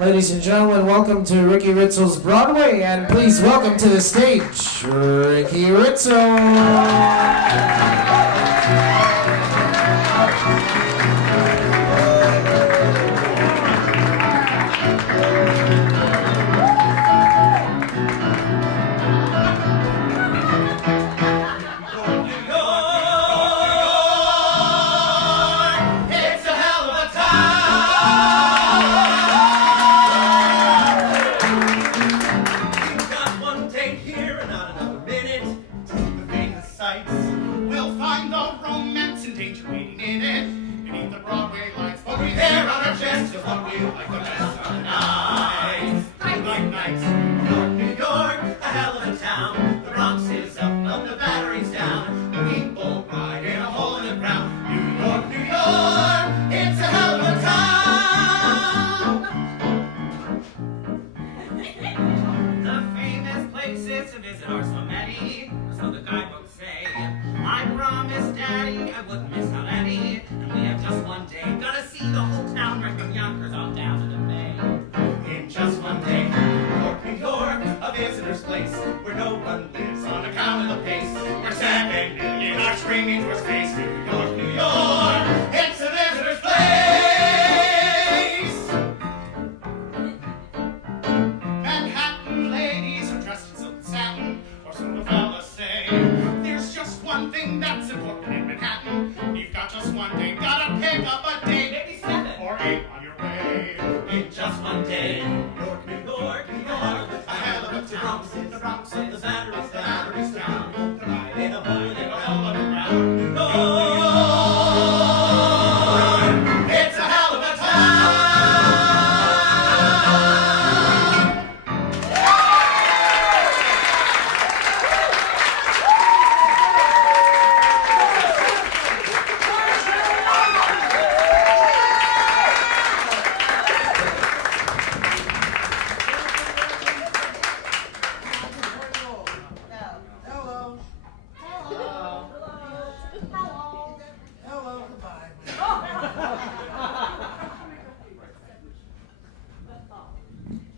Ladies and gentlemen, welcome to Ricky Ritzel's Broadway, and please welcome to the stage, Ricky Ritzel.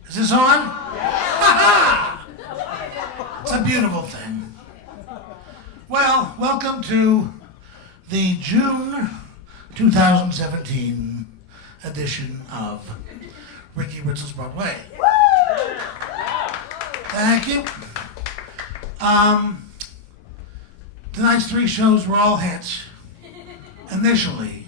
Is this on? Yeah. It's a beautiful thing. Well, welcome to the June 2017 edition of Ricky Ritzel's Broadway. Thank you. Tonight's three shows were all hits, initially,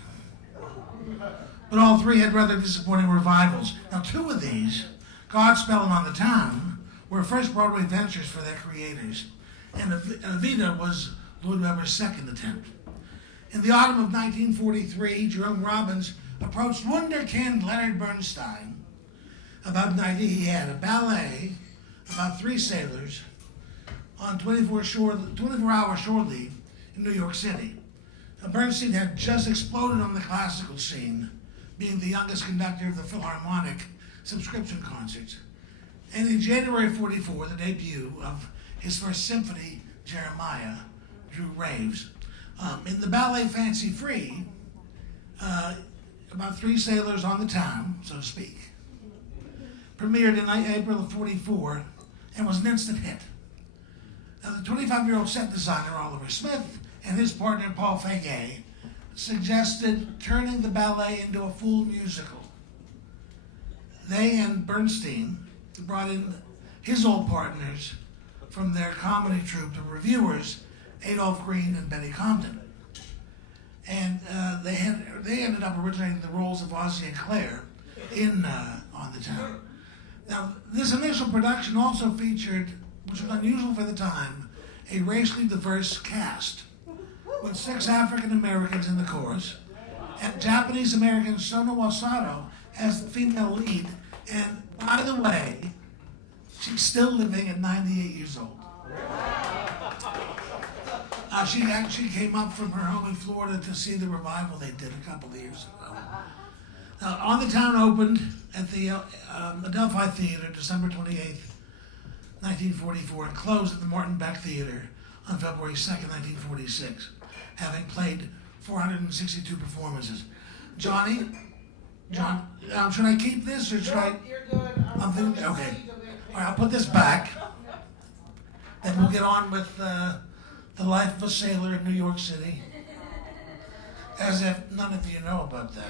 but all three had rather disappointing revivals. Now, two of these, Godspell and On the Town, were first Broadway ventures for their creators, and EVITA was Lloyd Webber's second attempt. In the autumn of 1943, Jerome Robbins approached wunderkind Leonard Bernstein about an idea he had, a ballet about three sailors on 24-hour shore leave in New York City. Now, Bernstein had just exploded on the classical scene, being the youngest conductor of the Philharmonic subscription concerts. And in January of '44, the debut of his first symphony, Jeremiah, drew raves. In the ballet Fancy Free, about three sailors on the town, so to speak, premiered in April of '44 and was an instant hit. Now, the 25-year-old set designer, Oliver Smith, and his partner, Paul Feige, suggested turning the ballet into a full musical. They and Bernstein brought in his old partners from their comedy troupe, the Reviewers, Adolph Green and Betty Compton. And they ended up originating the roles of Ozzie and Claire in On the Town. Now, this initial production also featured, which was unusual for the time, a racially diverse cast, with 6 African Americans in the chorus, and Japanese American Sono Wasato as the female lead. And by the way, she's still living at 98 years old. She actually came up from her home in Florida to see the revival they did a couple of years ago. Now, On the Town opened at the Adelphi Theater December 28th, 1944, and closed at the Morton Beck Theater on February 2nd, 1946, having played 462 performances. Johnny John, should I keep this or should I? You're good. I'm thinking, okay. All right, I'll put this back. Then we'll get on with the life of a sailor in New York City. As if none of you know about that.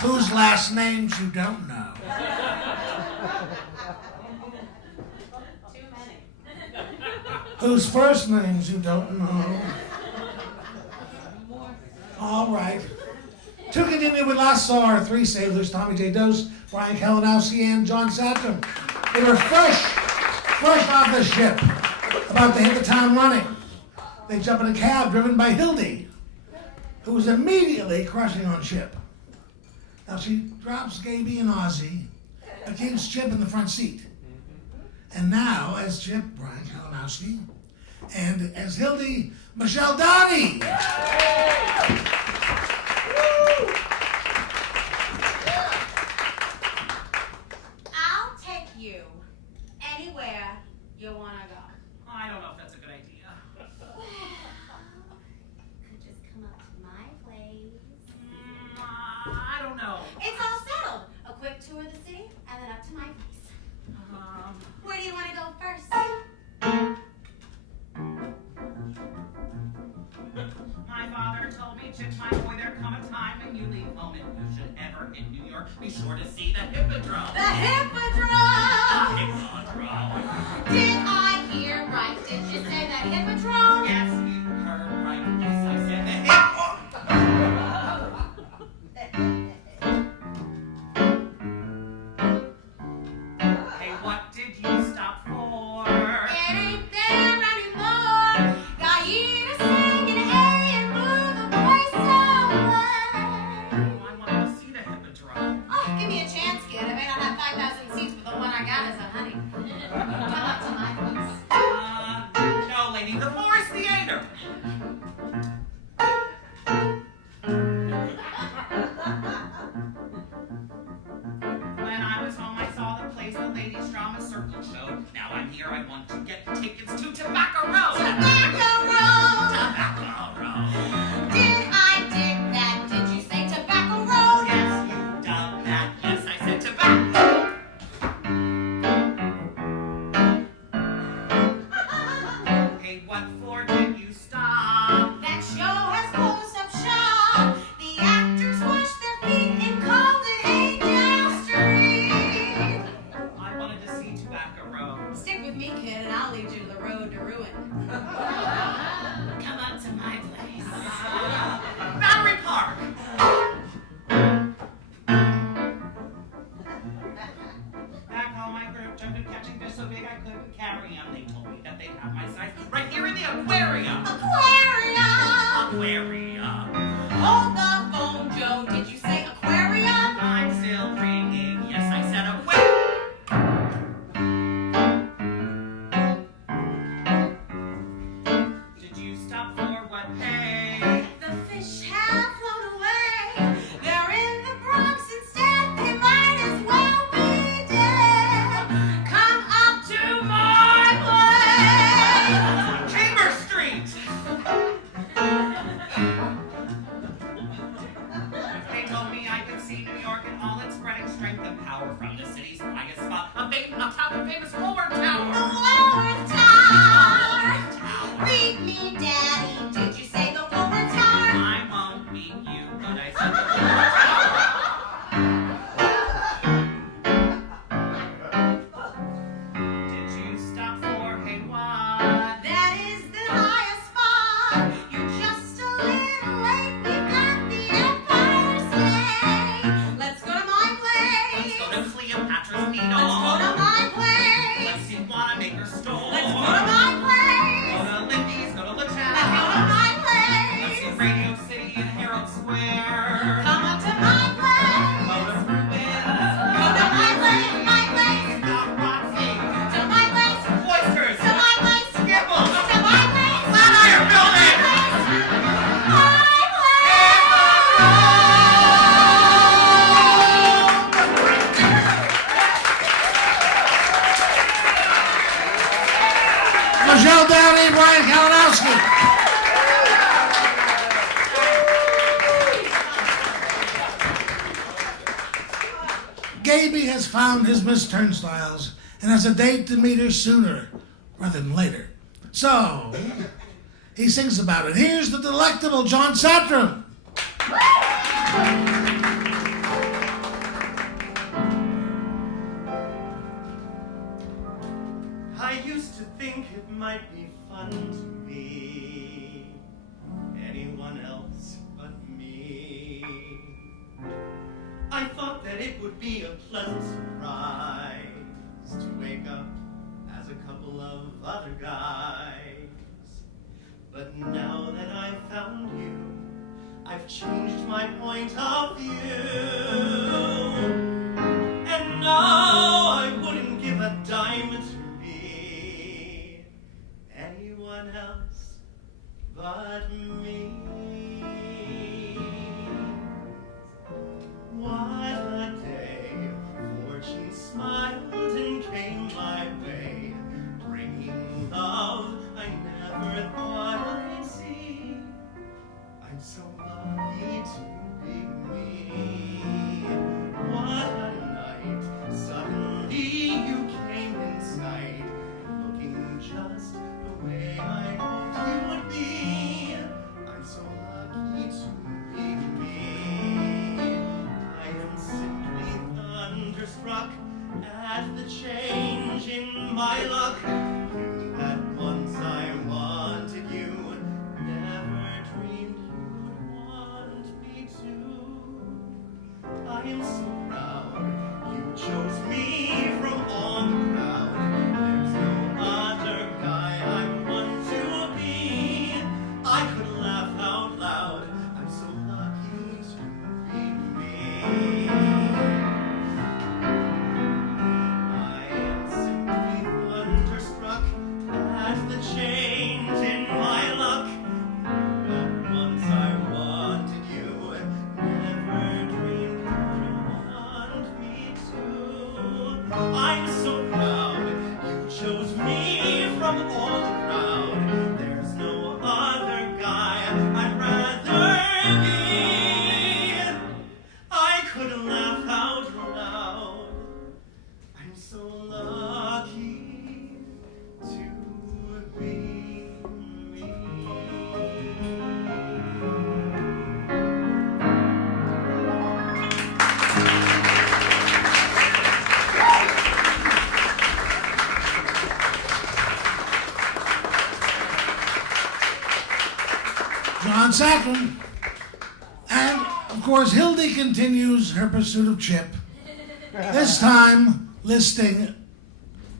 Whose last names you don't know. Too many. Whose first names you don't know. All right. To continue, we last saw our three sailors, Tommy J. Dose, Brian Kalinowski, and John Satrom. They were fresh off the ship, about to hit the town running. They jump in a cab driven by Hildy, who was immediately crushing on Chip. Now she drops Gaby and Ozzy, but keeps Chip in the front seat. And now, as Chip, Brian Kalinowski, and as Hildy, Michelle Dowdy. I'll take you anywhere you want to go. I don't know if that's a good idea. Well, you could just come up to my place. I don't know. It's all settled. A quick tour of the city, and then up to my place. Where do you want to go first? My father told me, Chip, my boy, there come a time when you leave home and you should ever in New York be sure to see the Hippodrome. The Hippodrome! Hippodrome. Did I hear right? Did you say the Hippodrome? Yes, you heard right. Yes, I said the Hey, what did you stop for? It ain't there anymore. Got you to sing an A and blew the place away. I wanted to see the Hippodrome. Oh, give me a chance, kid. I may not have 5,000 seats, but the one I got is a honey. Come up to my place. No, lady, the Morris Theater. When I was home, I saw the place the ladies' drama circle showed. Now I'm here, I want to get tickets to Tobacco Road. Tobacco Road! Tobacco Road. Did I dig that? Did you say Tobacco Road? Yes, you done that. Yes, I said tobacco. Hey, what for did you stop? That show has closed up shop. The actors washed their feet and called it Angel Street. I wanted to see Tobacco Road. Stick with me, kid, and I'll lead you to the road to ruin. Come up to my place. Battery Park. Back home, my group jumped in catching fish so big I couldn't carry them. They told me that they'd have my size right here in the aquarium. Aquarium! Aquarium. Hold the phone, Joe. Did you say aquarium? I'm still ringing. Yes, I said aquarium. Did you stop for what pay? The fish have flown away. They're in the Bronx instead. They might as well be dead. Come up to my place. Chamber Street. They told me I could see New York in all its spreading strength and power from the city's highest spot, atop the famous Moran Tower. The Lower Tower. Beat me, Daddy. Did you say the Lower Tower? I won't beat you, but I said the Moran Tower. Did you stop for hey what? That is the highest spot. You're just a little late. We've got the Empire State. Let's go to my place. Let's go to Cleopatra's Needle. Let's go to my place. Let's see Wanamaker Store. Let's go to my place. Go to Lindy's, go to La Let's go to Town. my Let's place. see Radio City and Herald Square. Come up to my place. Go to Ruins. Go to my place. My place. Not Roxy. To my place. Oysters. To my place. Skipples. To my place. Flatiron Building. Michelle Dowdy, Brian Kalinowski. Gaby has found his Miss Turnstiles and has a date to meet her sooner rather than later. So, he sings about it. Here's the delectable John Satrom. I used to think it might be fun to be anyone else but me. I thought that it would be a pleasant surprise to wake up as a couple of other guys. But now that I've found you, I've changed my point of view. And now I wouldn't give a dime to be anyone else but me. What a day, fortune smiled and came my way, bringing love I never thought I'd see. I'm so lucky to be me. What a night, suddenly you came in sight, looking just the way I hoped you would be. I'm so lucky to be me. I am simply thunderstruck at the change in my luck. You that once I wanted you, never dreamed you'd want me to. I am so proud you chose me from all the crowd. There's no other guy I want to be. I could laugh out loud. I'm so lucky to be me. I am simply thunderstruck at the change in my luck. That once I wanted you, never dreamed you'd want me to. I'm so proud you chose me from all the crowd. There's no other guy I'd rather be. I couldn't laugh out loud. I'm so lucky to be me. John Satrom. And, of course, Hildy continues her pursuit of Chip, this time listing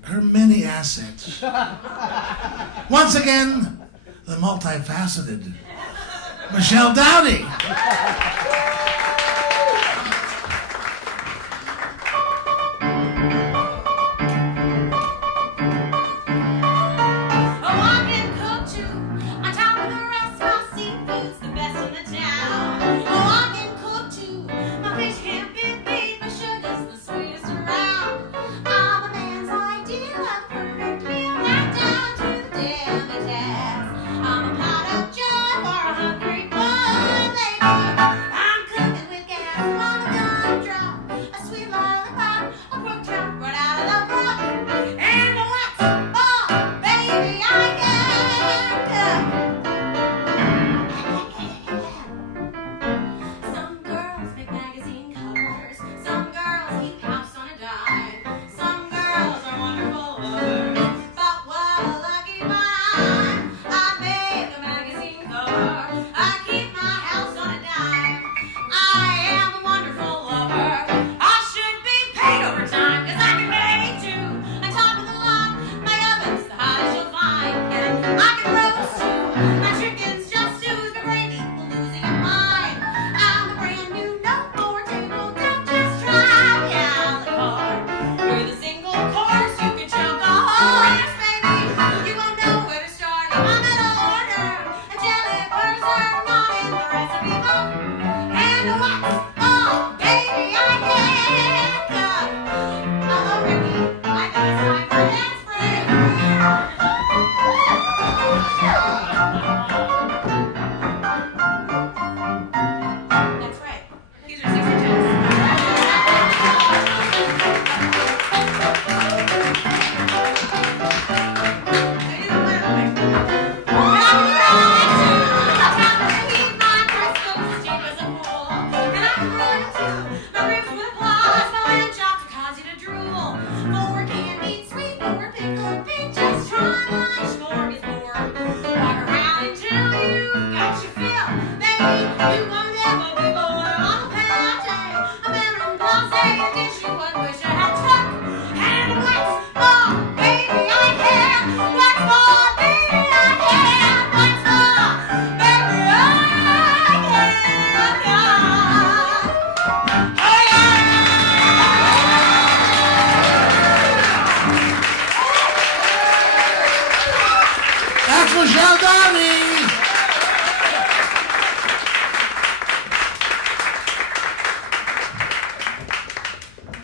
her many assets. Once again, the multifaceted Michelle Dowdy. Oh, I can cook too. On top of the rest, my seafood's the best in the town. Oh, I can cook too. My fish can't be beat. My sugar's the sweetest around. I'm a man's ideal of perfect meal, right down to the demi-tasse. I'm a pot of joy for a hungry boy, lady.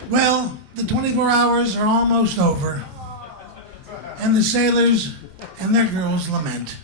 Well, the 24 hours are almost over, and the sailors and their girls lament.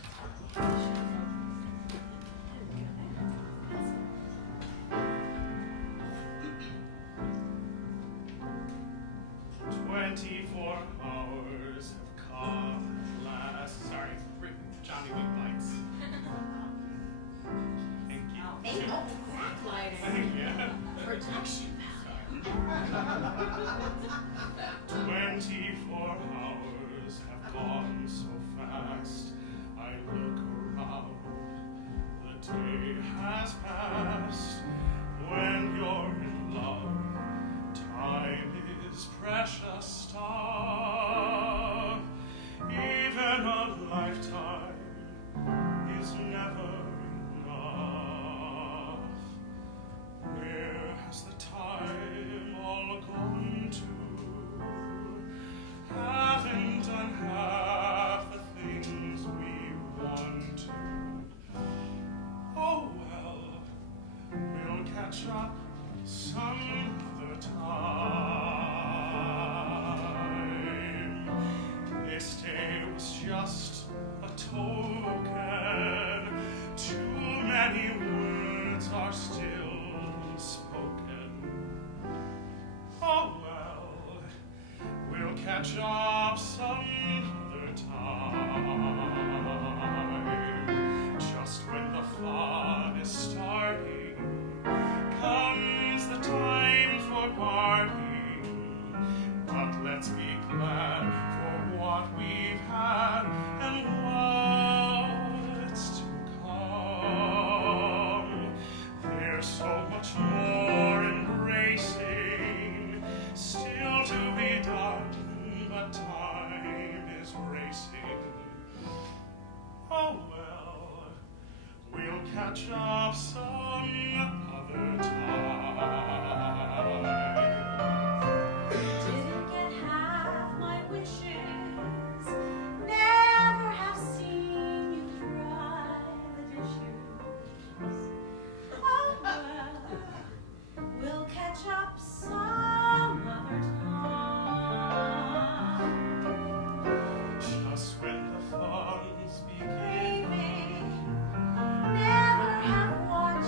Never have watched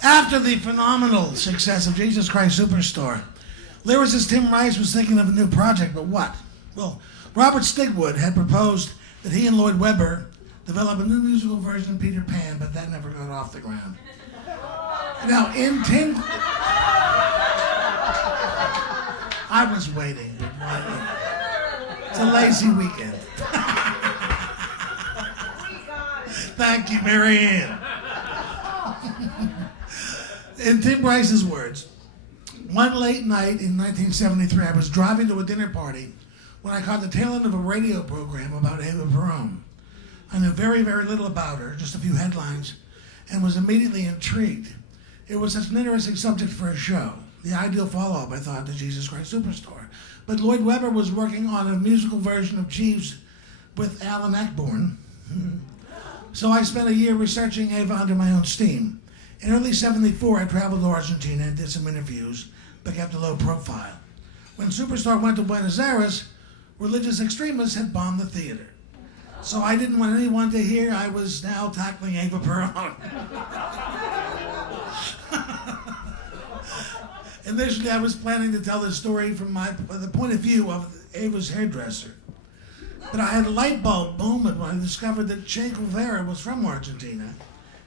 After the phenomenal success of Jesus Christ Superstar, lyricist Tim Rice was thinking of a new project, but what? Well, Robert Stigwood had proposed that he and Lloyd Webber develop a new musical version of Peter Pan, but that never got off the ground. Now, in Tim... I was waiting. It's a lazy weekend. Thank you, Mary Ann. In Tim Rice's words, one late night in 1973, I was driving to a dinner party when I caught the tail end of a radio program about Eva Peron. I knew very, very little about her, just a few headlines, and was immediately intrigued. It was such an interesting subject for a show, the ideal follow-up, I thought, to Jesus Christ Superstar. But Lloyd Webber was working on a musical version of Jeeves with Alan Ayckbourn. So I spent a year researching Eva under my own steam. In early '74, I traveled to Argentina and did some interviews, but kept a low profile. When Superstar went to Buenos Aires, religious extremists had bombed the theater. So I didn't want anyone to hear I was now tackling Eva Peron. Initially, I was planning to tell the story from the point of view of Eva's hairdresser. But I had a light bulb moment when I discovered that Che Guevara was from Argentina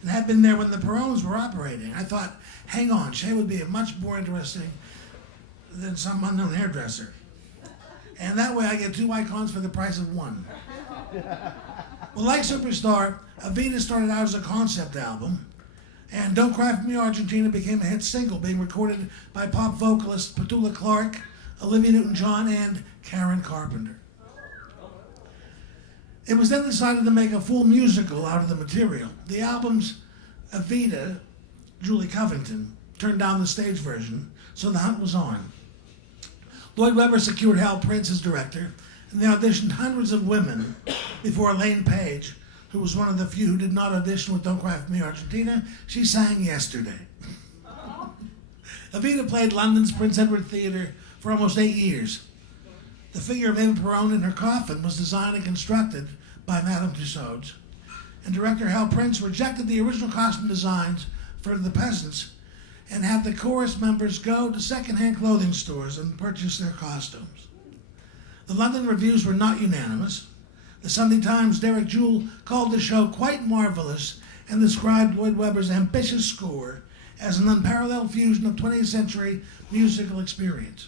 and had been there when the Perons were operating. I thought, hang on, Che would be much more interesting than some unknown hairdresser. And that way I get two icons for the price of one. Well, like Superstar, EVITA started out as a concept album, and Don't Cry For Me Argentina became a hit single, being recorded by pop vocalist Petula Clark, Olivia Newton-John, and Karen Carpenter. It was then decided to make a full musical out of the material. The album's EVITA, Julie Covington, turned down the stage version, so the hunt was on. Lloyd Webber secured Hal Prince as director, and they auditioned hundreds of women before Elaine Page, who was one of the few who did not audition with Don't Cry For Me Argentina. She sang Yesterday. EVITA played London's Prince Edward Theatre for almost 8 years. The figure of Eva Peron in her coffin was designed and constructed by Madame Tussauds, and director Hal Prince rejected the original costume designs for the peasants and had the chorus members go to secondhand clothing stores and purchase their costumes. The London reviews were not unanimous. The Sunday Times' Derek Jewell called the show quite marvelous and described Lloyd Webber's ambitious score as an unparalleled fusion of 20th century musical experience,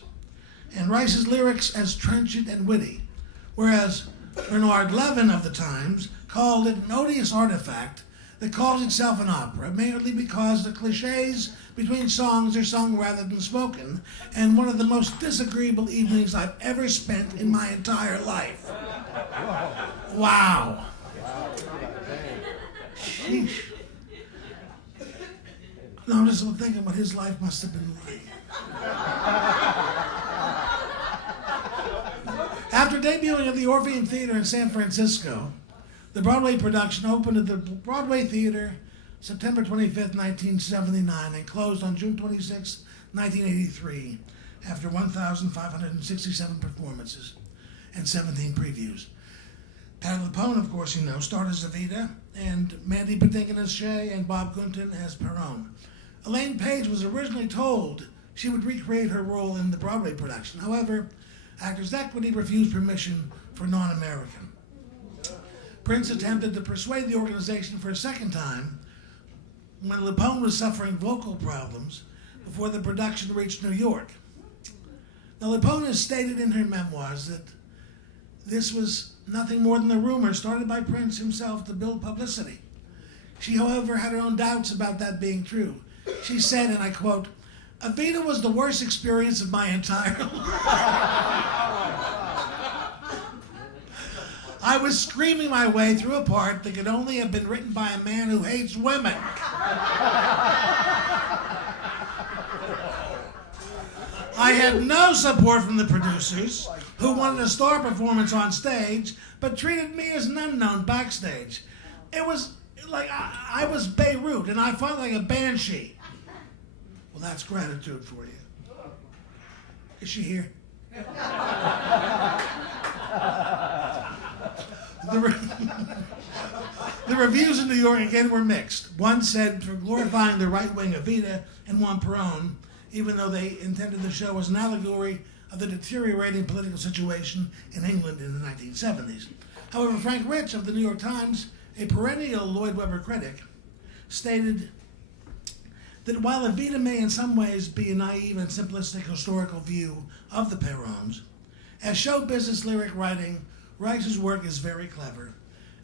and Rice's lyrics as trenchant and witty, whereas Bernard Levin of the Times called it an odious artifact that calls itself an opera, mainly because the cliches between songs are sung rather than spoken, and one of the most disagreeable evenings I've ever spent in my entire life. Wow. Sheesh. No, I'm just thinking what his life must have been like. After debuting at the Orpheum Theater in San Francisco, the Broadway production opened at the Broadway Theater September 25th, 1979, and closed on June 26th, 1983, after 1,567 performances and 17 previews. Pat LuPone, of course, you know, starred as EVITA, and Mandy Patinkin as Che, and Bob Gunton as Peron. Elaine Page was originally told she would recreate her role in the Broadway production. However, Actors Equity refused permission for non-American. Prince attempted to persuade the organization for a second time when LuPone was suffering vocal problems before the production reached New York. Now, LuPone has stated in her memoirs that this was nothing more than a rumor started by Prince himself to build publicity. She, however, had her own doubts about that being true. She said, and I quote, "EVITA was the worst experience of my entire life. I was screaming my way through a part that could only have been written by a man who hates women. I had no support from the producers, who wanted a star performance on stage, but treated me as an unknown backstage. It was like I was Beirut, and I felt like a banshee. Well, that's gratitude for you. Is she here? The reviews in New York again were mixed. One said for glorifying the right-wing EVITA and one Perón, even though they intended the show as an allegory of the deteriorating political situation in England in the 1970s. However, Frank Rich of the New York Times, a perennial Lloyd Webber critic, stated that while EVITA may in some ways be a naive and simplistic historical view of the Perons, as show business lyric writing, Rice's work is very clever,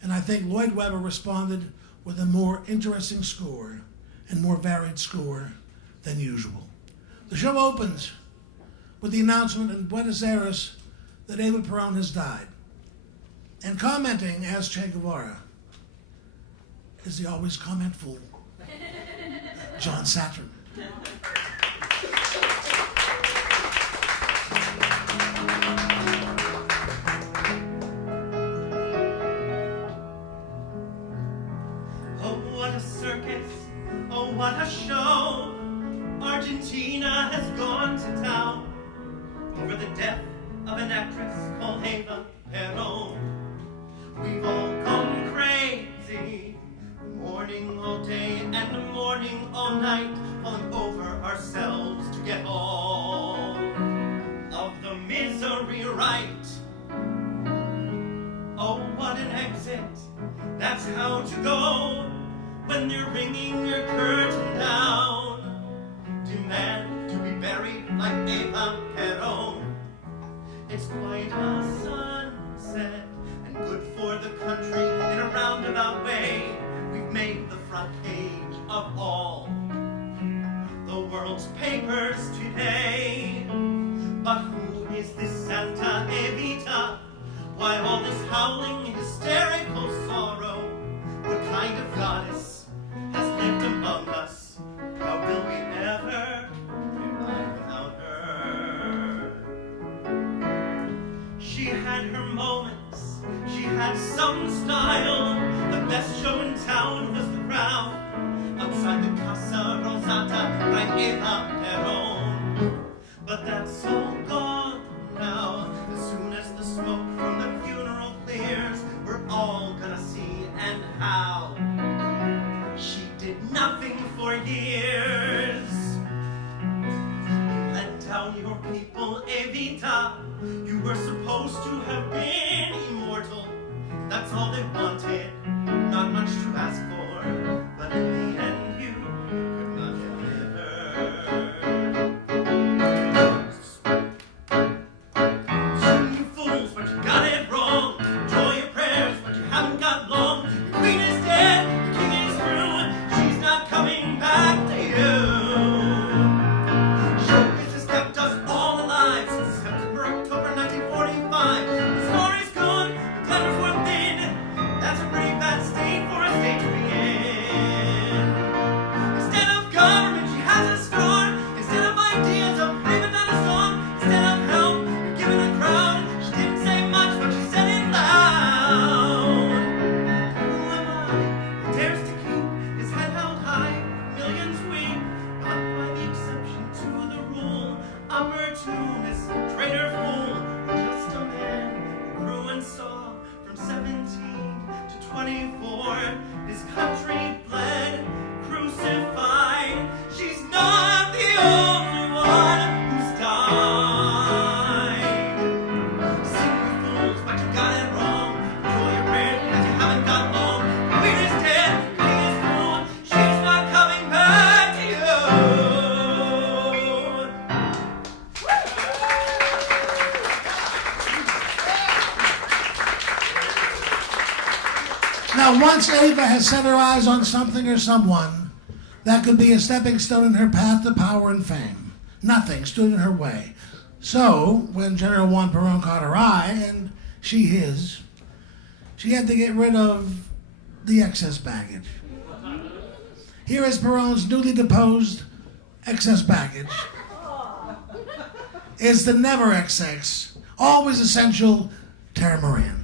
and I think Lloyd Webber responded with a more interesting score and more varied score than usual. The show opens with the announcement in Buenos Aires that Eva Perón has died. And commenting as Che Guevara is the always commentful John Satrom. Oh, what a circus, oh, what a show. Argentina has gone to town over the death of an actress called Eva Perón. We've all gone crazy, mourning all day and mourning all night, falling over ourselves to get all of the misery right. Oh, what an exit, that's how to go when they're ringing your curtain down. Demand to be buried like Eva Perón. It's quite a sunset and good for the country in a roundabout way. We've made the front page of all the world's papers today. But who is this Santa Evita? Why all this howling, hysterical sorrow? What kind of goddess has lived among us? How will we ever live without her? She had her moments, she had some style. The best show in town was the crowd outside the Casa Rosata by Eva Perón. But that's all gone now. As soon as the smoke from the funeral clears, we're all gonna see and how she did nothing for years. You let down your people, Evita. You were supposed to have been immortal. That's all they wanted, not much to ask for. But in the end, you could not deliver. You fools, but you got it wrong. Enjoy your prayers, but you haven't got long. Your queen is dead, your king is through. She's not coming back to you. Show business kept us all alive since September, October 1945. The story's good, the clevers were thin. That's a pretty bad state for a state to be in. Instead of government, she has a scorn. Instead of ideas of living on a storm. Instead of help, you're giving a crowd. She didn't say much, but she said it loud. Who am I who dares to keep his head held high? Millions weep, not by the exception to the rule. Opportunist, traitor, fool, just a man who grew and saw from 17 to 24. His country bled, crucified. She's not the only one who's died. Sing you fools, but you got it wrong. Enjoy your prayers because you haven't got long. The queen is dead, the king is gone. She's not coming back to you. Now, once Eva has set her eyes on something or someone, that could be a stepping stone in her path to power and fame. Nothing stood in her way. So, when General Juan Perón caught her eye, and she his, she had to get rid of the excess baggage. Here is Perón's newly deposed excess baggage. Is the never XX, always essential Tara Moran.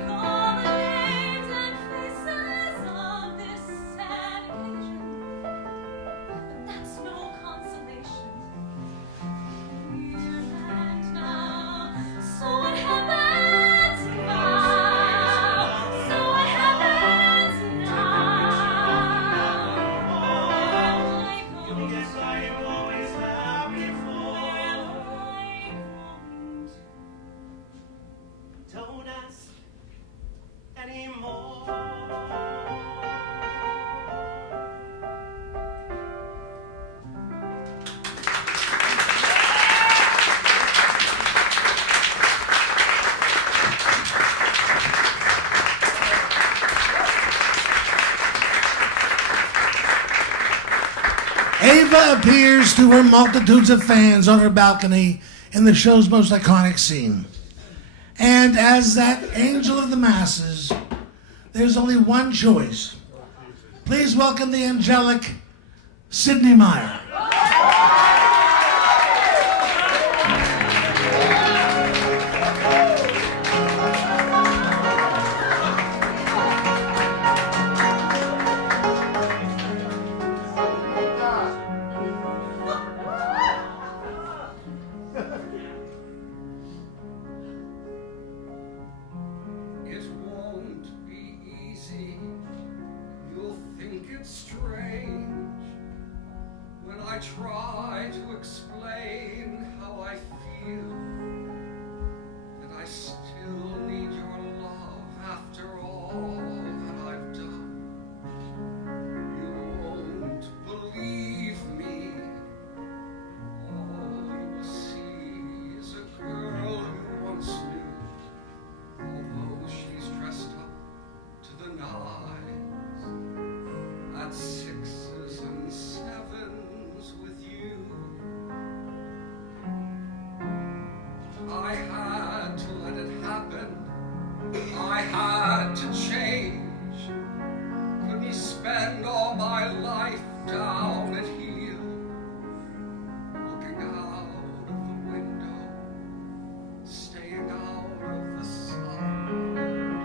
recall the names and faces of this sad occasion, but that's no consolation. Here and now, so what happens now? So what happens now? Yes, I am always happy for. Don't ask anymore. Ava appears to her multitudes of fans on her balcony in the show's most iconic scene. And as that angel of the masses, there's only one choice. Please welcome the angelic Sidney Myer. It won't be easy. You'll think it's strange when I try to explain how I feel. That I still need your love after all that I've done. You won't believe me. All you will see is a girl you once knew. Although she's dressed up to the nines, at sixes and sevens with you. I had to let it happen. I had to change. Couldn't spend all my life down at heel, looking out of the window, staying out of the sun.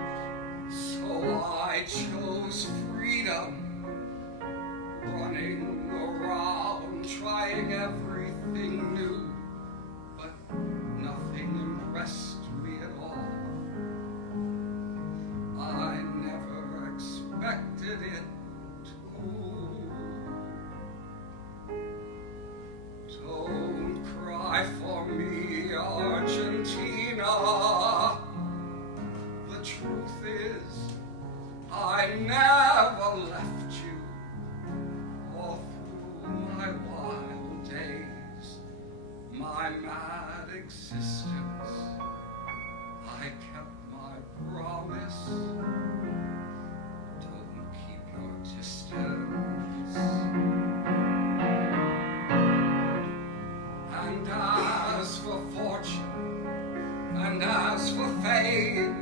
So I chose freedom, running around, trying everything new, but nothing impressed me at all. I never expected it to. Don't cry for me, Argentina. The truth is, I never left you. All through my wild days, my mad existence, I kept my promise. Don't keep your distance. And as for fortune, and as for fame,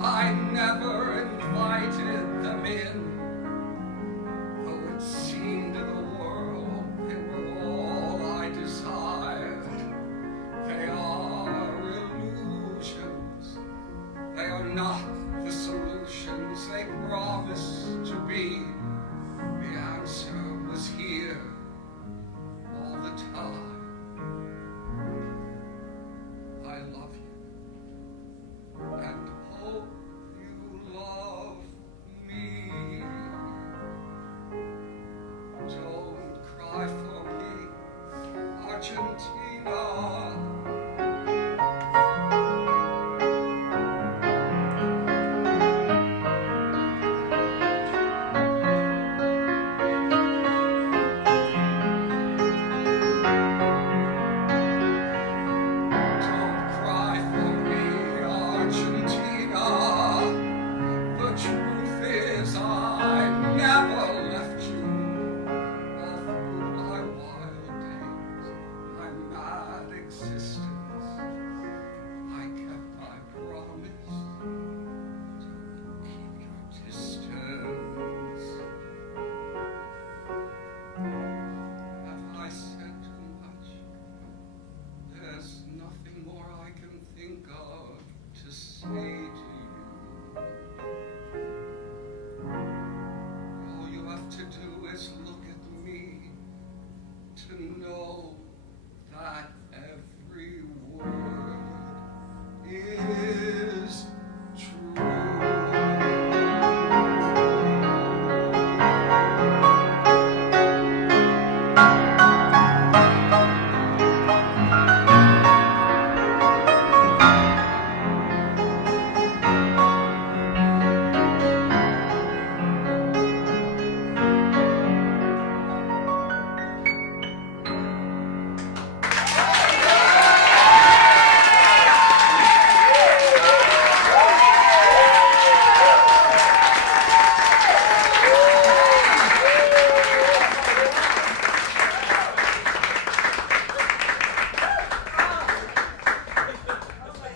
I never invited them in. Though it seemed to the world they were all I desired. They are illusions. They are not the solutions they promised to be. The answer was here all the time. I love you and hope you love me.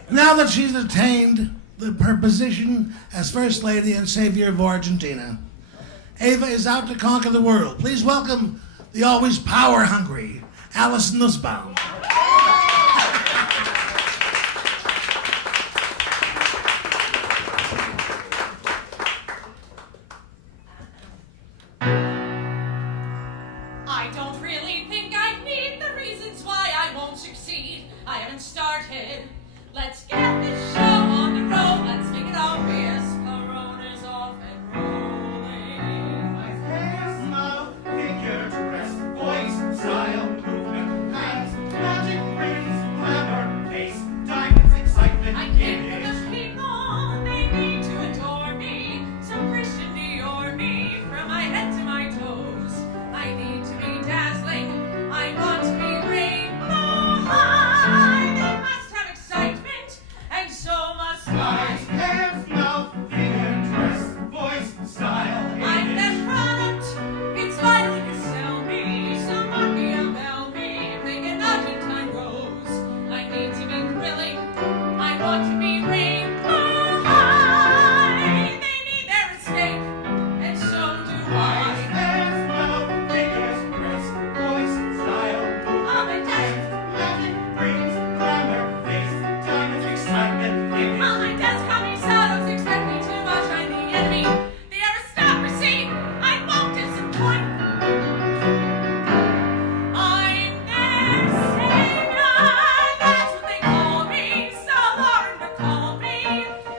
Now that she's attained her position as First Lady and Savior of Argentina, Eva is out to conquer the world. Please welcome the always power-hungry Alison Nusbaum. I don't really think I need the reasons why I won't succeed. I haven't started. Let's get this show on the road. Let's make it obvious. Corona's off and rolling. My hair, mouth, figure, dress, voice, style, movement, hands, magic rings, glamour, face, diamonds, excitement. I came for the people. They need to adore me. Some Christian Dior me from my head to my toes. I need to be dazzling. I want to be rainbow high. They must have excitement, and so must Eyes, I. hands, mouth, figure, dress, voice, style. I'm their product. It's vital you sell me. Somebody email me. Make an Argentine rose. I need to be thrilling. I want to be rainbow high. They need their escape, and so do Eyes, I. hands, mouth, figures, dress, voice, style, I'm a movement, desk. magic rings, glamour, face, diamonds, excitement. On my desk, how many shadows expect me too much? I'm the enemy, the aristocracy. I won't disappoint. I'm their savior. That's what they call me. So learn to call me.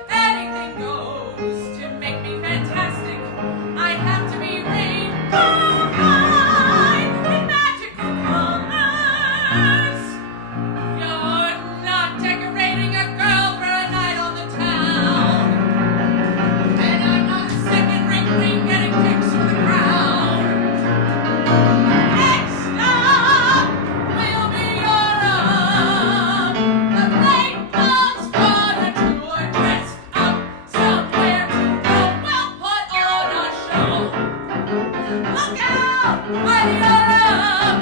Anything goes to make me fantastic. I have to be rainbow high in magical colors. You're not decorating a girl for a night on the town. And I'm not second ring getting kicks for the crowd. Next up will be Europe. The rainbow's gonna do a dress up somewhere to go. We'll put on a show. Look out for Europe,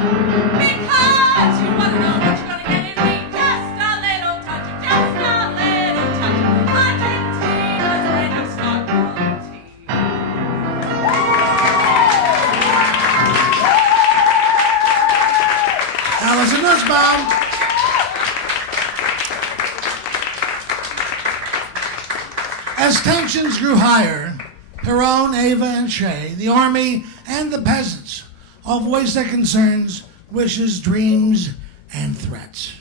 because you wanna know what you're gonna get in me. Just a little touch, just a little touch. Argentina's reigning star quality. Alison Nusbaum. As tensions grew higher, Perron, Eva, and Shay, the army, and the peasants all voiced their concerns, wishes, dreams, and threats.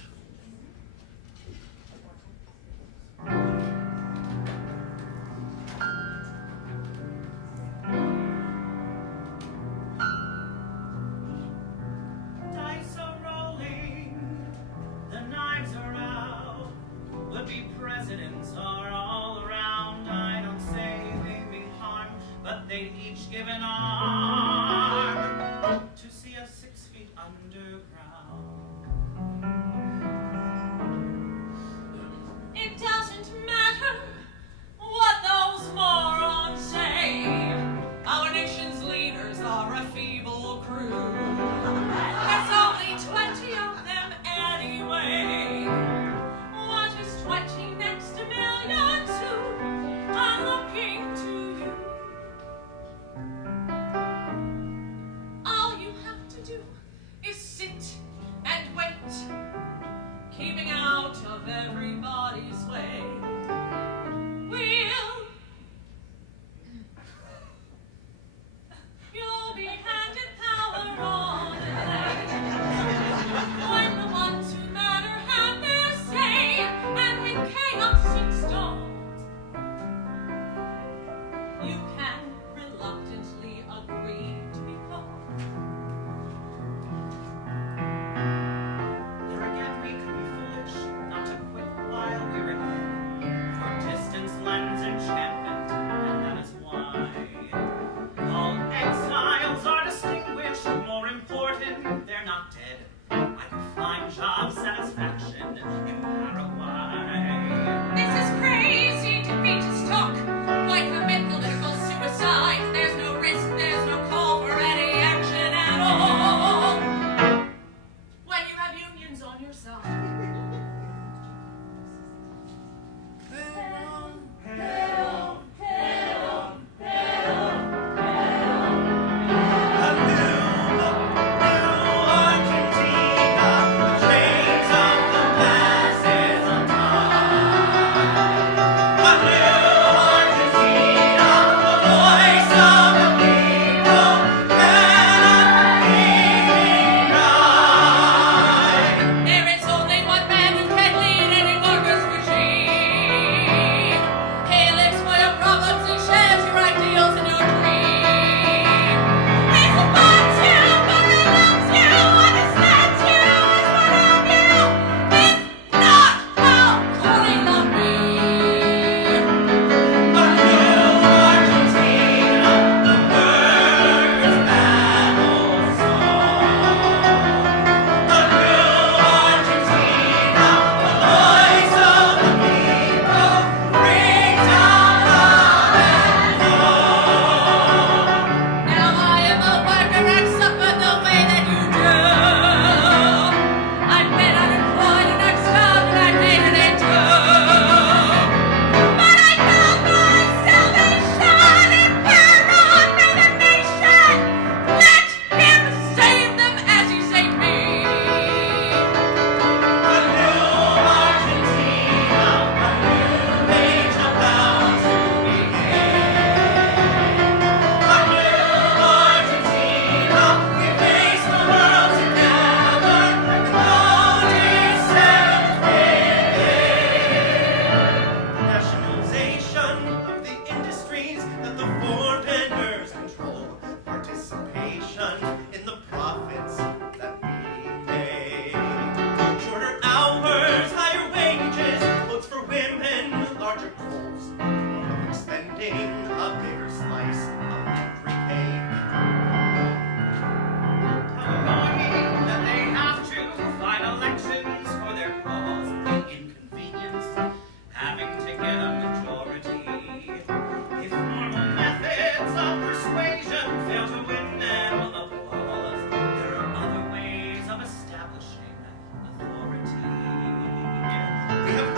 Dice are rolling, the knives are out. Would-be presidents are all around. I don't say they mean harm, but they'd each give an arm to see us 6 feet underground. It doesn't matter what those morons say. Our nation's leaders are a feeble crew. There's only 20 of them anyway. What is 20 next to millions who are looking to you?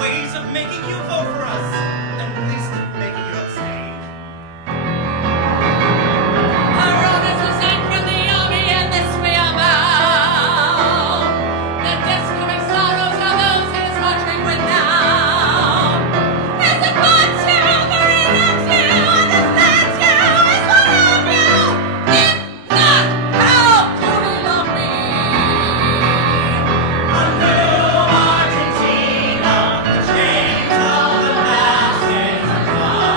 ways of making you vote for us, and at least making you abstain. Our road is designed for the army, and this we are bound. The discoming sorrows of those his country renown. Is it but you, the renounce you, understand you, is what have you? If not, how could he love me? A new Argentina, the chains of the masses untie.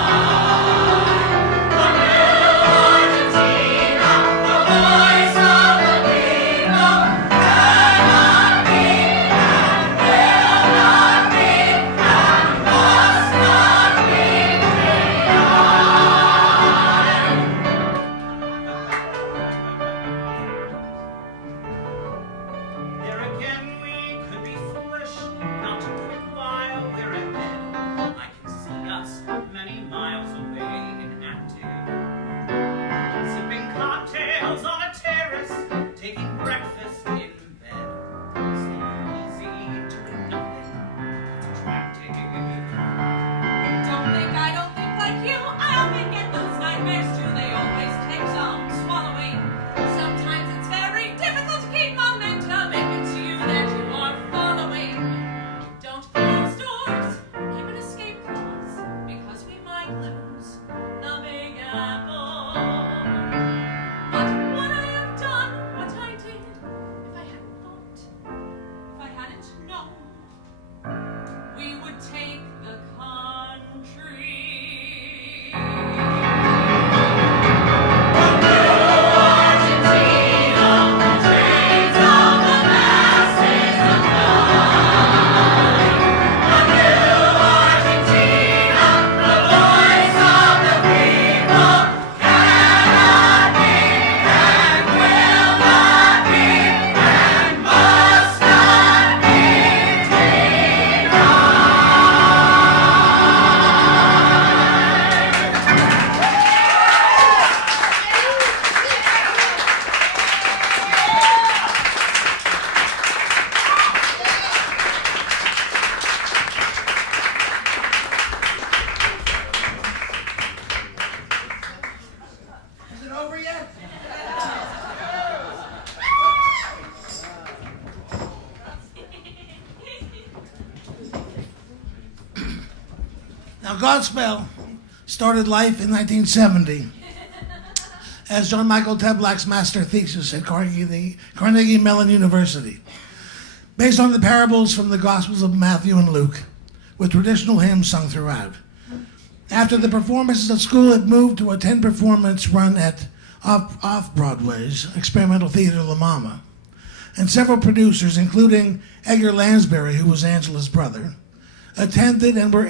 A new Argentina, the voice of the people, cannot be, and will not be, and must not be denied. There again we could be foolish, not to quit while we're ahead. I can see us many miles away inactive, sipping cocktails on a terrace, taking breakfast in bed, sleeping easy, doing nothing that's attractive. Don't think I don't think like you. I often get those nightmares too. They always take some swallowing. Sometimes it's very difficult to keep momentum if it's you that you are following. Don't close doors. Keep an escape clause because we might lose the Big Apple. But what I have done, what I did, if I hadn't thought, if I hadn't known, we would take the country. Is it over yet? Now, Godspell started life in 1970 as John Michael Teblack's master thesis at Carnegie Mellon University, based on the parables from the Gospels of Matthew and Luke, with traditional hymns sung throughout. After the performances at school, it moved to a 10-performance run at Off-Broadway's Experimental Theater La Mama. And several producers, including Edgar Lansbury, who was Angela's brother, attended and were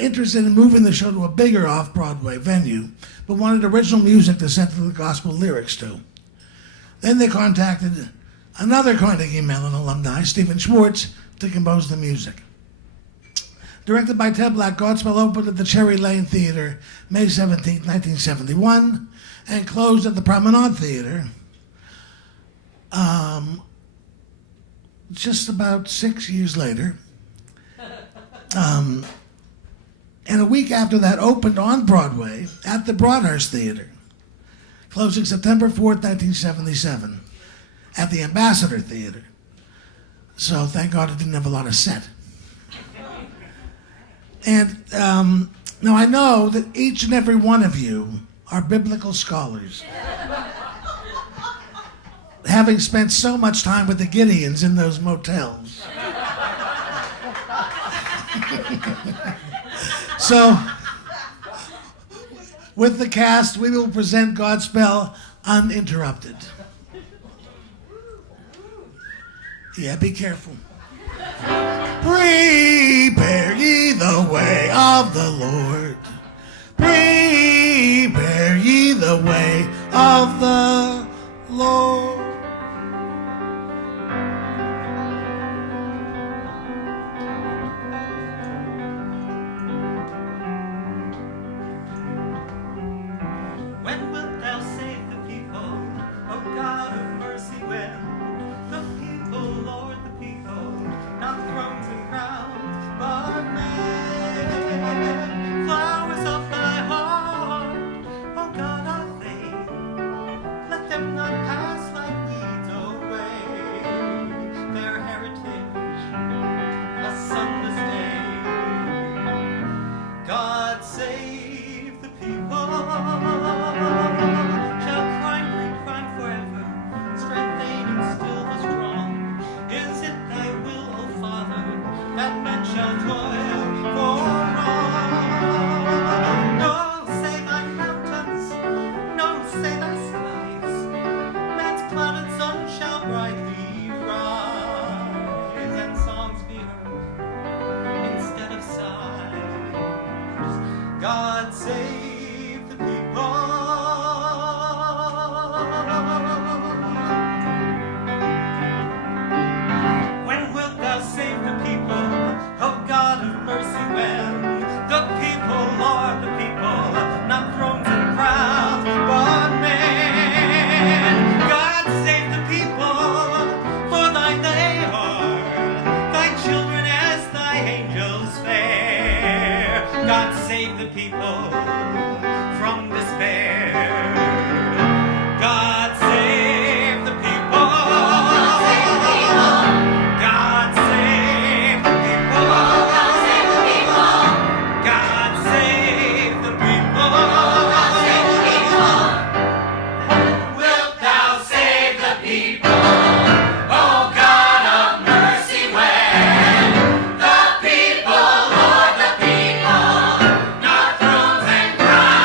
interested in moving the show to a bigger off-Broadway venue, but wanted original music to set the gospel lyrics to. Then they contacted another Carnegie Mellon alumni, Stephen Schwartz, to compose the music. Directed by Teblack, Godspell opened at the Cherry Lane Theater May 17, 1971, and closed at the Promenade Theater just about 6 years later. And a week after that, opened on Broadway at the Broadhurst Theater, closing September 4th, 1977, at the Ambassador Theater. So thank God it didn't have a lot of set. And now I know that each and every one of you are biblical scholars, having spent so much time with the Gideons in those motels. So, with the cast, we will present Godspell uninterrupted. Yeah, be careful. Prepare ye the way of the Lord. Prepare ye the way of the Lord. When wilt thou save the people, O God of mercy, when? The people, Lord, the people, not thrones and crowns, save the people. When wilt thou save the people, O God of mercy, when the people are the people, not thrones and crowns, but men. God save the people, for thine they are, thy children as thy angels fair. God save the people from despair. God save the people. God save the people. God save the people. God save the people. God save the people. Wilt thou save the people, O God of mercy, when the people are the people, not thrones and crowns.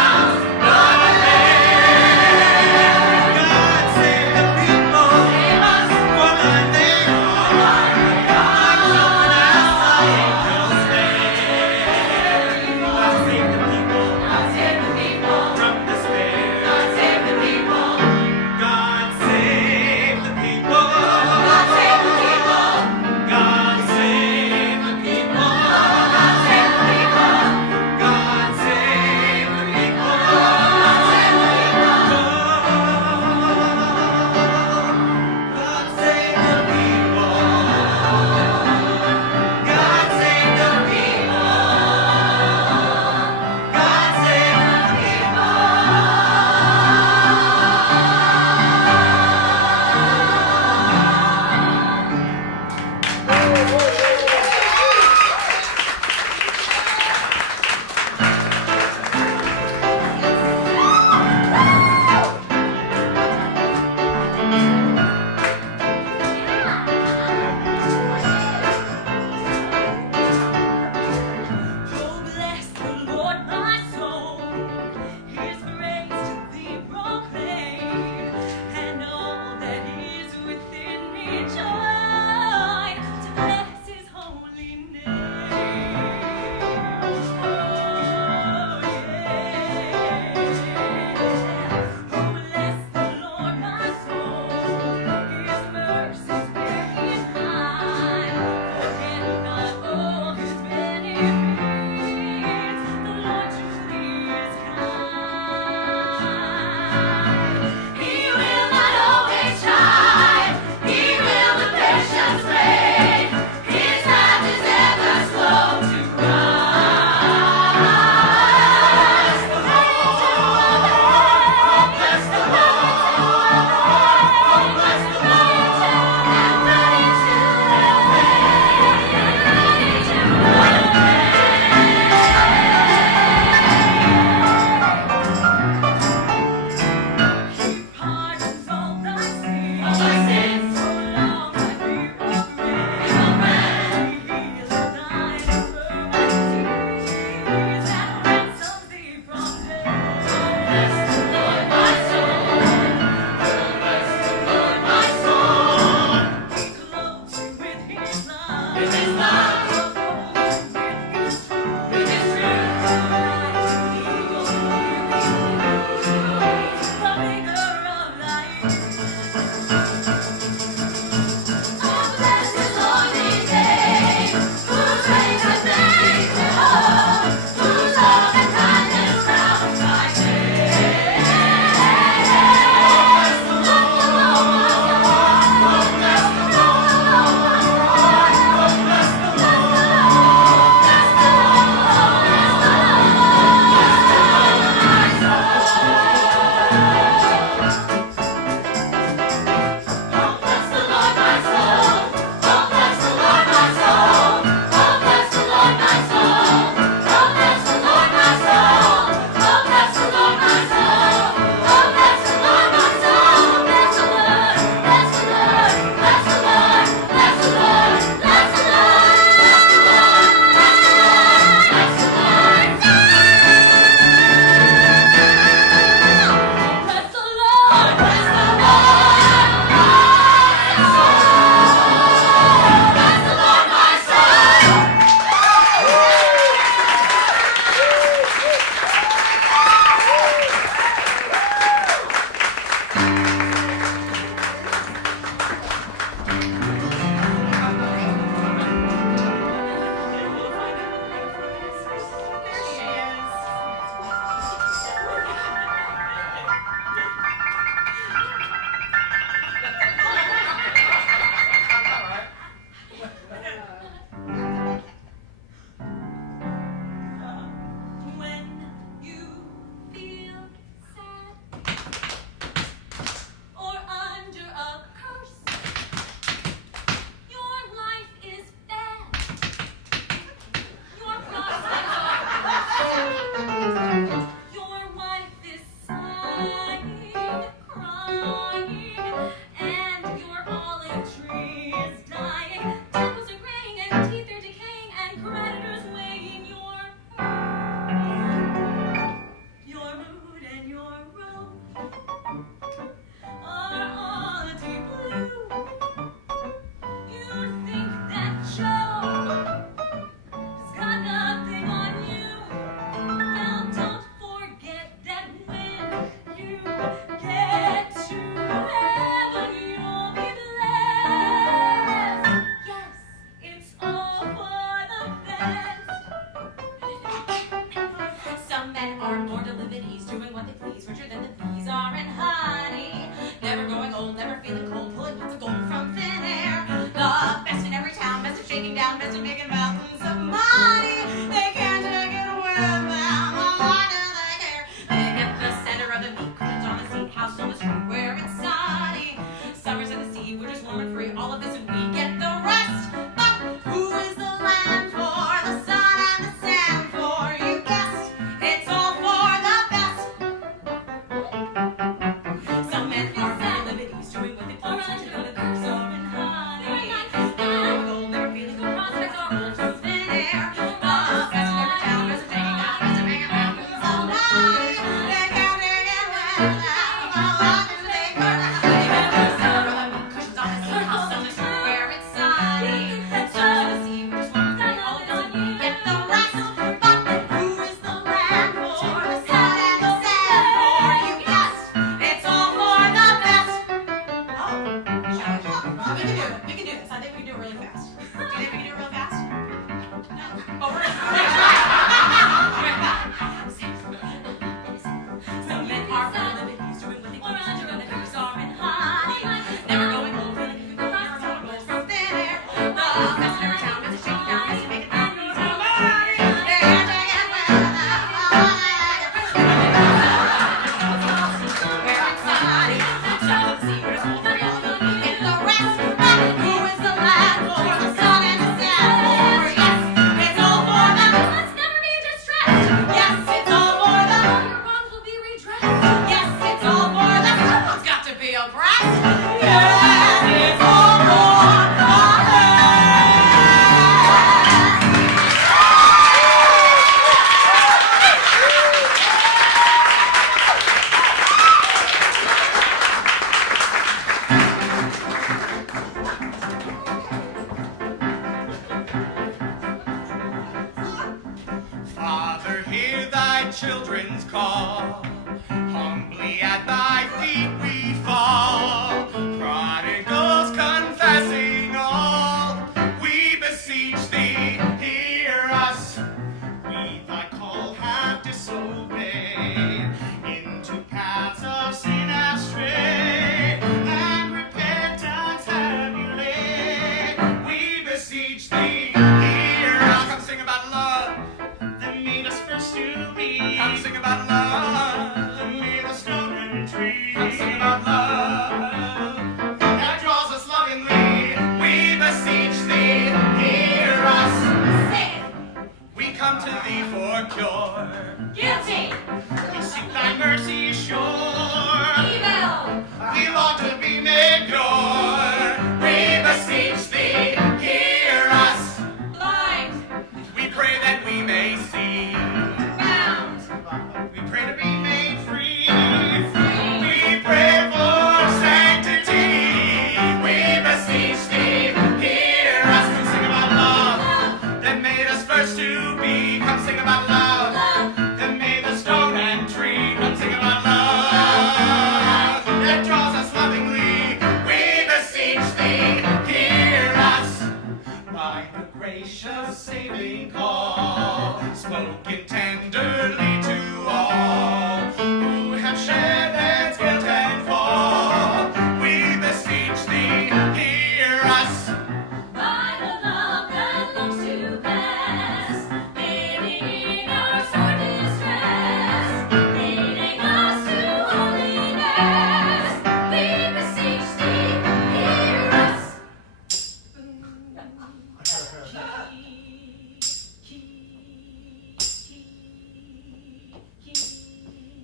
children's call. Humbly at thy feet we fall. Prodigals confessing all. We beseech thee, hear us. We thy call have disobeyed. Into paths of sin have strayed. And repentance have you laid. We beseech thee, hear us. Come sing about love that made us first to be. Come sing about love that made us stone and tree. Come sing about love that draws us lovingly. We beseech thee, hear us. Sin, We come to thee for cure. guilty, We seek thy mercy sure. evil, We long to be made pure. We beseech thee, hear us. blind, We pray that we may see. bound, We pray to be made free. We pray for sanctity. We beseech thee, hear us. Come sing about love that made us first to be. Come sing about love that made the stone and tree. Come sing about love that draws us lovingly. We beseech thee, hear us. By the gracious saving call, spoken tenderly to all who have shed their guilt and fall. We beseech thee, hear us. by the love that looks to bless, living our sore distress, leading us to holiness. We beseech thee, hear us.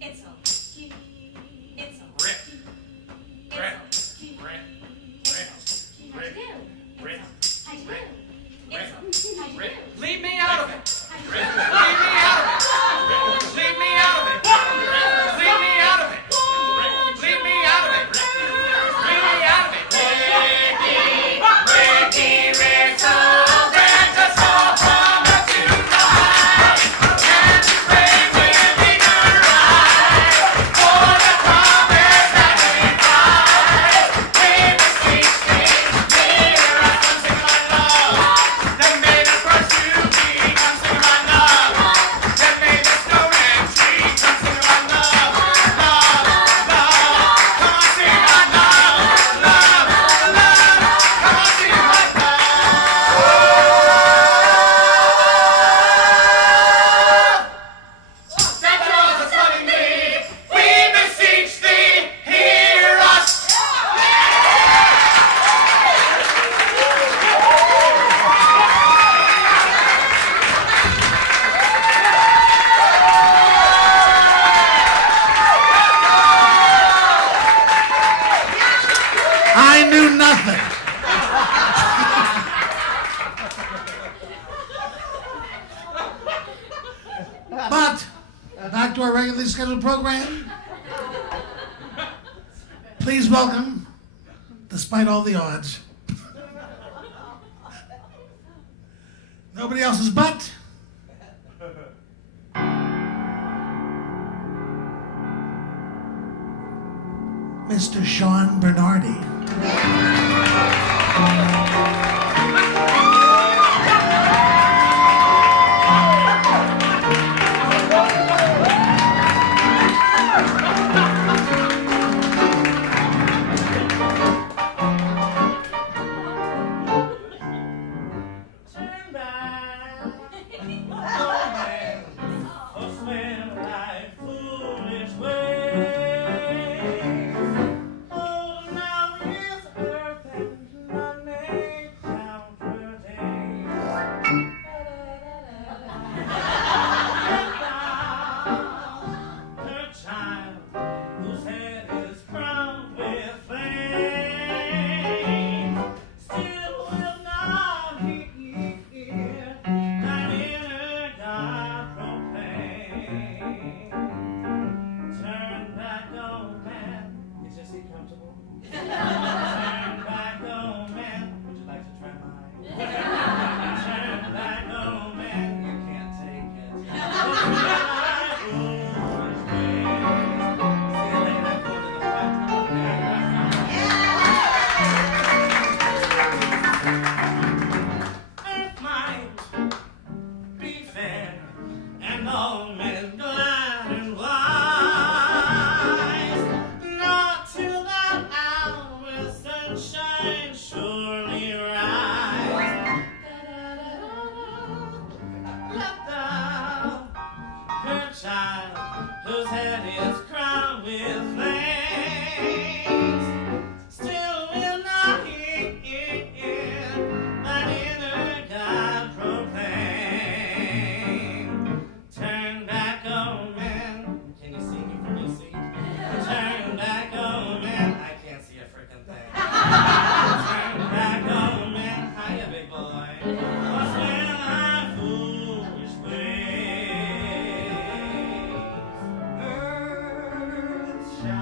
Ritzel. Ritzel. Rip, rip, rip, How'd you do? rip, How'd you do? Ritzel. How'd you rip. do? Leave me out of it. Leave me out of it. Leave me out of it. Leave me out of it. Leave me out of it. Leave me out of it. Ricky, Ritzel, grant us all from the tonight. And to pray will be the right for the promise that we find. We beseech thee, hear us. Come sing about love that made us first to be. Come sing about love that made the stone and tree. Come sing about love, love, love. Come on, sing about love, love, love. Come on, sing about love. That draws us lovingly. We beseech thee, hear us. I knew nothing. But back to our regularly scheduled program. Please welcome, despite all the odds, nobody else's but Mr. Sean Bernardi. Turn back, or spend thy foolish ways. Oh, now is earth and all men glad and wise. Not till that hour will sunshine surely rise. Let thou her child, whose head is crowned with flames, still will not hear that inner God proclaim. Turn back, oh man. Can you see me from your seat? Turn back, oh man. I can't see a frickin' thing. Turn back, oh man. Hiya, big boy. What's with our foolish ways? Earth shall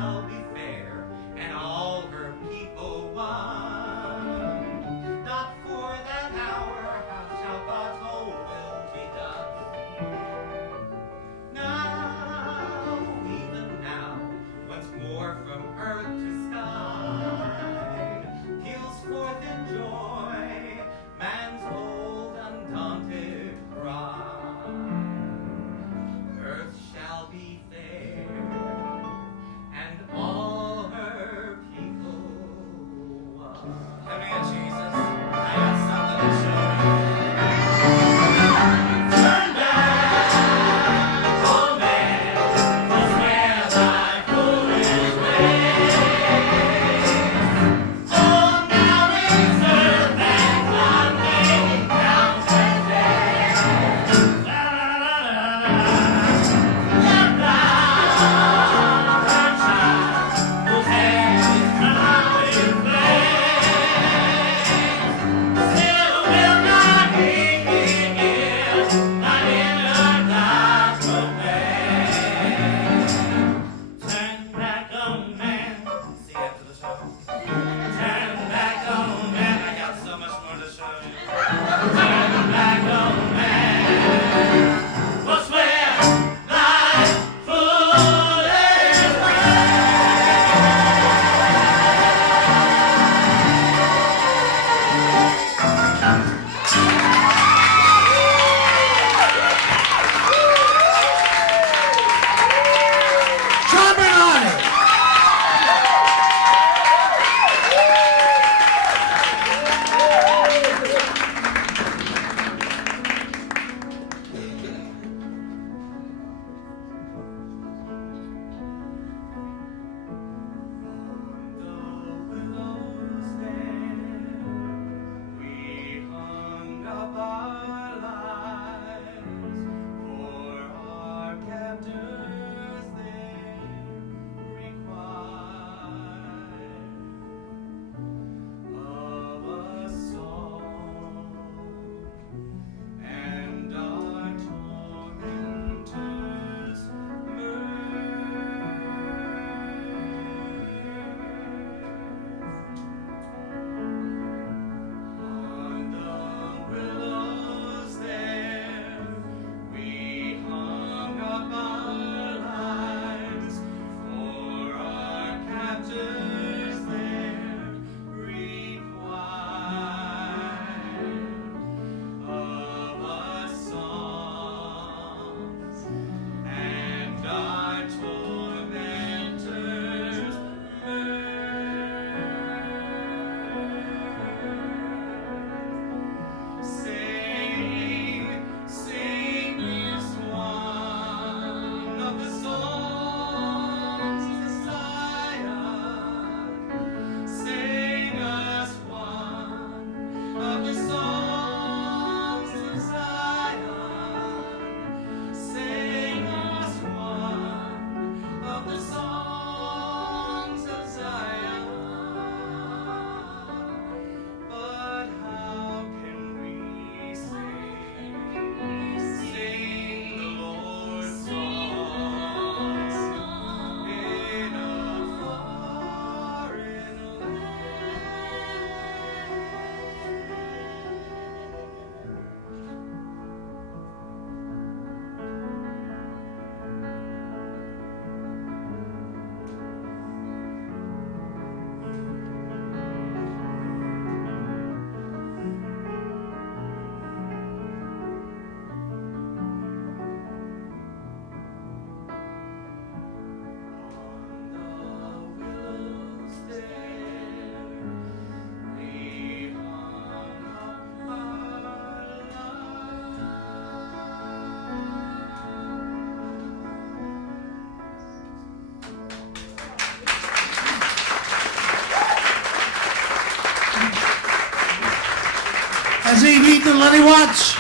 That's Eaton and Lennie Watts.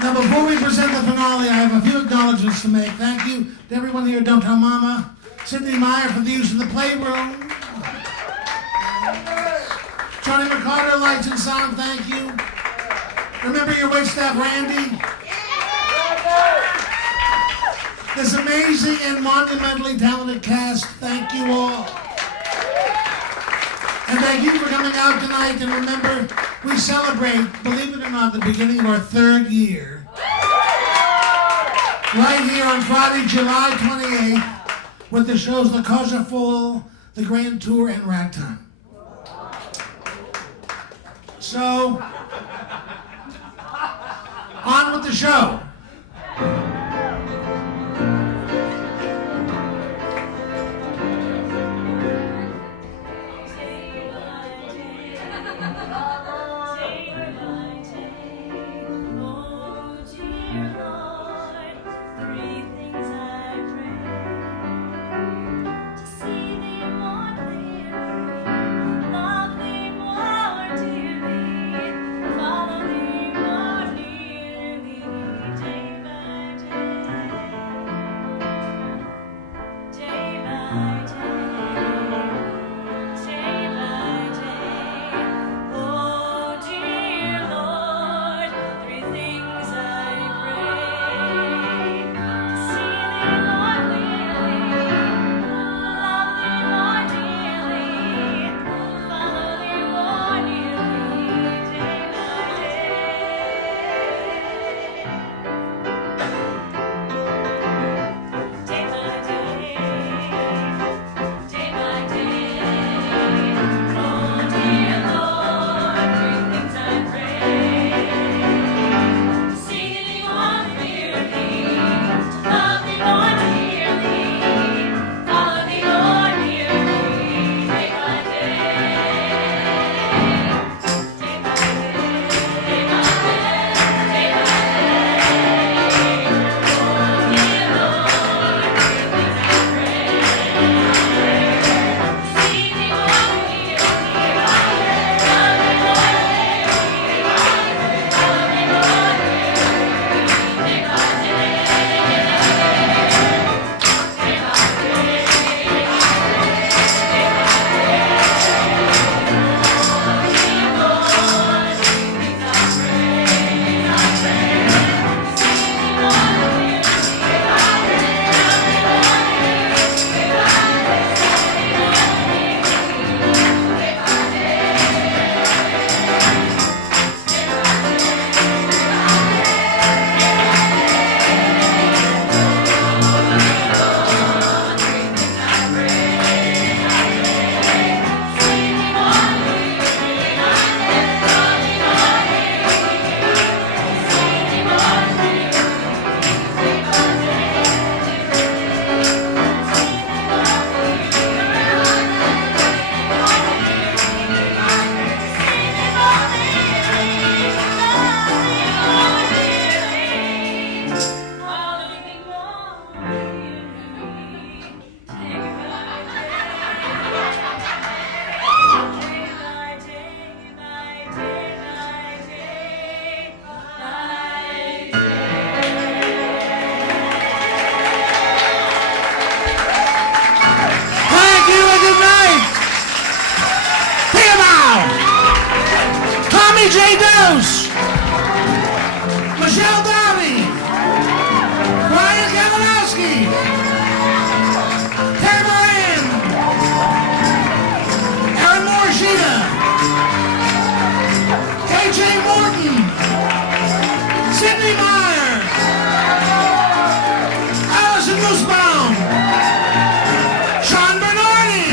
Now, before we present the finale, I have a few acknowledgments to make. Thank you to everyone here at Don't Tell Mama. Sidney Myer for the use of the playroom. Johnny McCarter, lights and sound, thank you. Remember your waitstaff, Randy? This amazing and monumentally talented cast, thank you all. And thank you for coming out tonight. And remember, we celebrate, believe it or not, the beginning of our 3rd year. Right here on Friday, July 28th, with the shows The Cosa Full, The Grand Tour, and Ragtime. So, on with the show. Dowdy, Kalinowski, Moran, Morishita, Morton, Sidney, Myer, Alison, Nusbaum, Bernardi,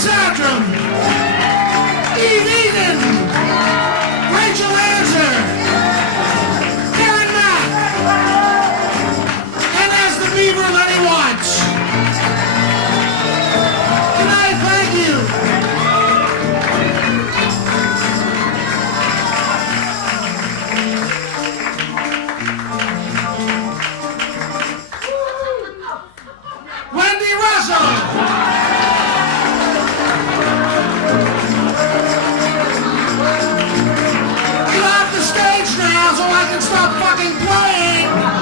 Satrom, Eaton, now so I can stop fucking playing!